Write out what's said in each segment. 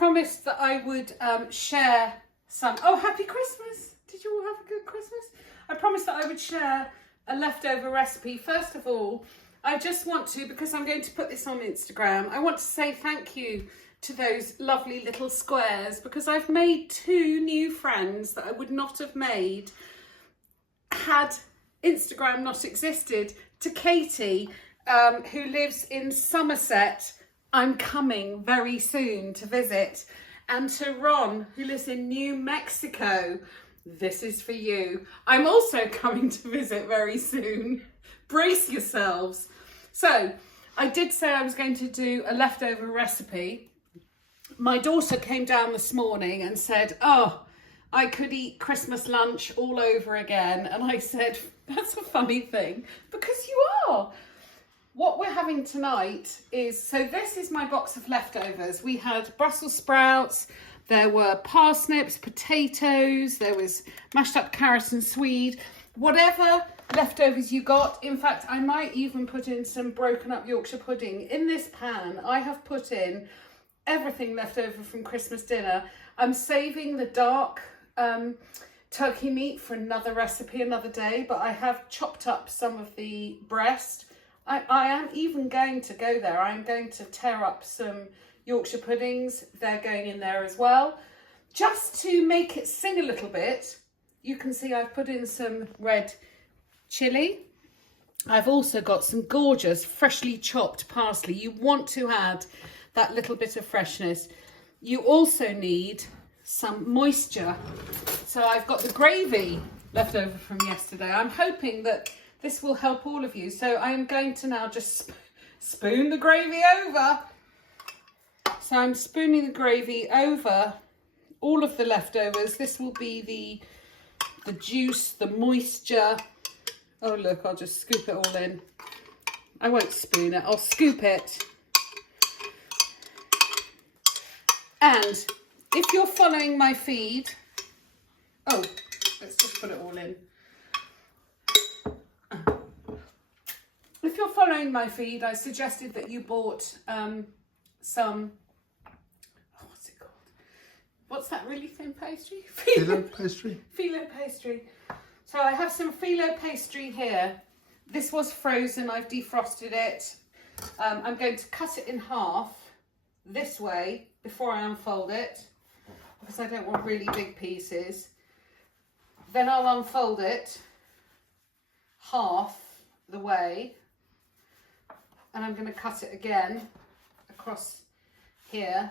promised that I would share some. Oh, happy Christmas! Did you all have a good Christmas? I promised that I would share a leftover recipe. First of all, I just want to, because I'm going to put this on Instagram, I want to say thank you to those lovely little squares, because I've made 2 new friends that I would not have made had Instagram not existed. To Katie, who lives in Somerset, I'm coming very soon to visit. And to Ron, who lives in New Mexico, this is for you. I'm also coming to visit very soon. Brace yourselves. So I did say I was going to do a leftover recipe. My daughter came down this morning and said, oh, I could eat Christmas lunch all over again. And I said, that's a funny thing, because you are. What we're having tonight is, so this is my box of leftovers. We had Brussels sprouts, there were parsnips, potatoes, there was mashed up carrots and swede, whatever leftovers you got. In fact, I might even put in some broken up Yorkshire pudding. In this pan, I have put in everything left over from Christmas dinner. I'm saving the dark turkey meat for another recipe another day, but I have chopped up some of the breast. I am even going to go there. I'm going to tear up some Yorkshire puddings. They're going in there as well. Just to make it sing a little bit, you can see I've put in some red chilli. I've also got some gorgeous freshly chopped parsley. You want to add that little bit of freshness. You also need some moisture. So I've got the gravy left over from yesterday. I'm hoping that this will help all of you. So I am going to now just spoon the gravy over. So I'm spooning the gravy over all of the leftovers. This will be the juice, the moisture. Oh look, I'll just scoop it all in. I won't spoon it, I'll scoop it. And if you're following my feed, oh, let's just put it all in. If you're following my feed, I suggested that you bought some, oh, what's it called? What's that really thin pastry? Filo pastry. Filo pastry. So I have some filo pastry here. This was frozen, I've defrosted it. I'm going to cut it in half this way before I unfold it, because I don't want really big pieces. Then I'll unfold it half the way, and I'm going to cut it again across here.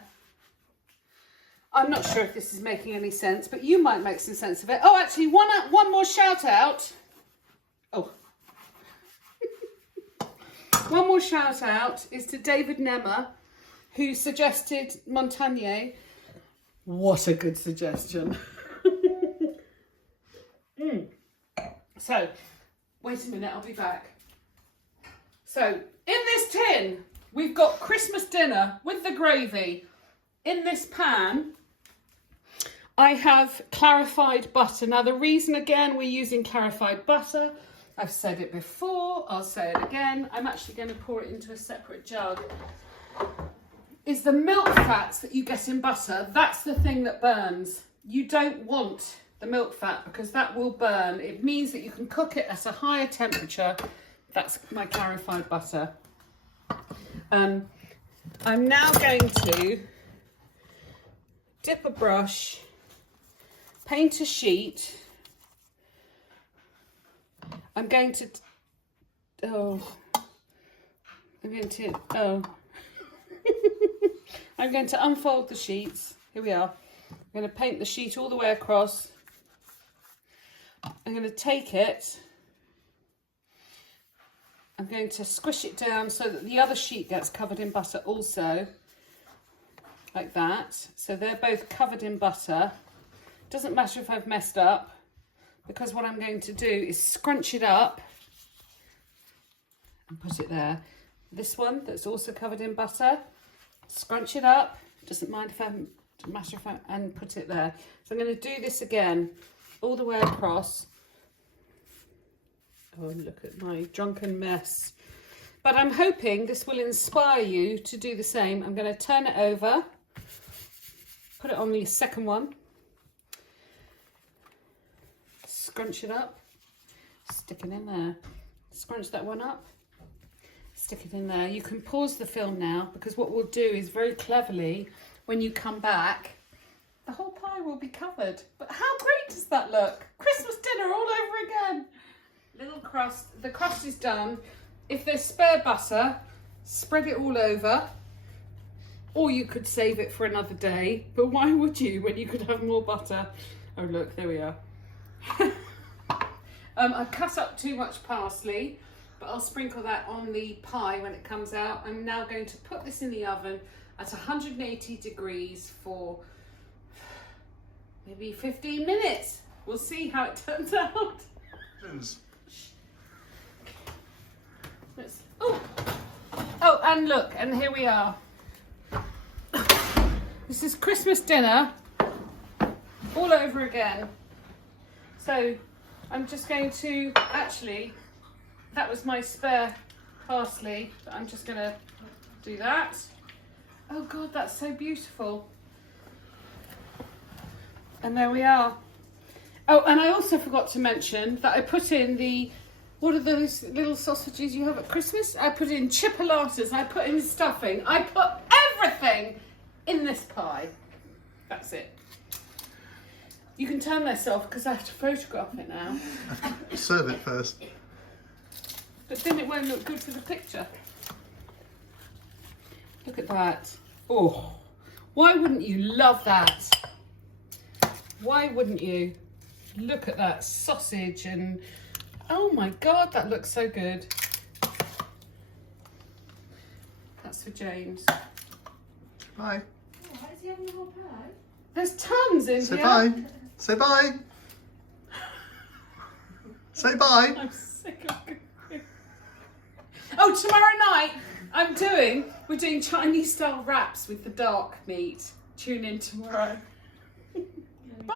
I'm not sure if this is making any sense, but you might make some sense of it. Oh, actually, one more shout out. Oh. One more shout out is to David Nemmer, who suggested Montagne. What a good suggestion. So, wait a minute, I'll be back. So, in this tin, we've got Christmas dinner with the gravy. In this pan, I have clarified butter. Now, the reason, again, we're using clarified butter, I've said it before, I'll say it again. I'm actually going to pour it into a separate jug. Is the milk fats that you get in butter, that's the thing that burns. You don't want the milk fat, because that will burn. It means that you can cook it at a higher temperature. That's my clarified butter. I'm now going to dip a brush, paint a sheet. I'm going to unfold the sheets. Here we are. I'm going to paint the sheet all the way across. I'm going to take it. I'm going to squish it down so that the other sheet gets covered in butter also. Like that. So they're both covered in butter. Doesn't matter if I've messed up, because what I'm going to do is scrunch it up and put it there. This one that's also covered in butter, scrunch it up. Doesn't matter if and put it there. So I'm going to do this again all the way across. Oh, look at my drunken mess. But I'm hoping this will inspire you to do the same. I'm going to turn it over. Put it on the second one. Scrunch it up. Stick it in there. Scrunch that one up. Stick it in there. You can pause the film now, because what we'll do is very cleverly, when you come back, the whole pie will be covered. But how great does that look? Christmas dinner all over again. Little crust. The crust is done. If there's spare butter, spread it all over. Or you could save it for another day. But why would you when you could have more butter? Oh look, there we are. I've cut up too much parsley, but I'll sprinkle that on the pie when it comes out. I'm now going to put this in the oven at 180 degrees for maybe 15 minutes. We'll see how it turns out. Oh, and look, and here we are. This is Christmas dinner all over again. So I'm just going to, actually, that was my spare parsley, but I'm just going to do that. Oh God, that's so beautiful. And there we are. Oh, and I also forgot to mention that I put in the, what are those little sausages you have at Christmas? I put in chipolatas, I put in stuffing, I put everything in this pie. That's it. You can turn this off because I have to photograph it now. Serve it first. But then it won't look good for the picture. Look at that. Oh, why wouldn't you love that? Why wouldn't you? Look at that sausage and oh my God, that looks so good. That's for James. Bye. Oh, is he having a whole pie? There's tons in Say here. bye. Say bye. Say bye. I'm sick of it. Oh, tomorrow night we're doing Chinese style wraps with the dark meat. Tune in tomorrow.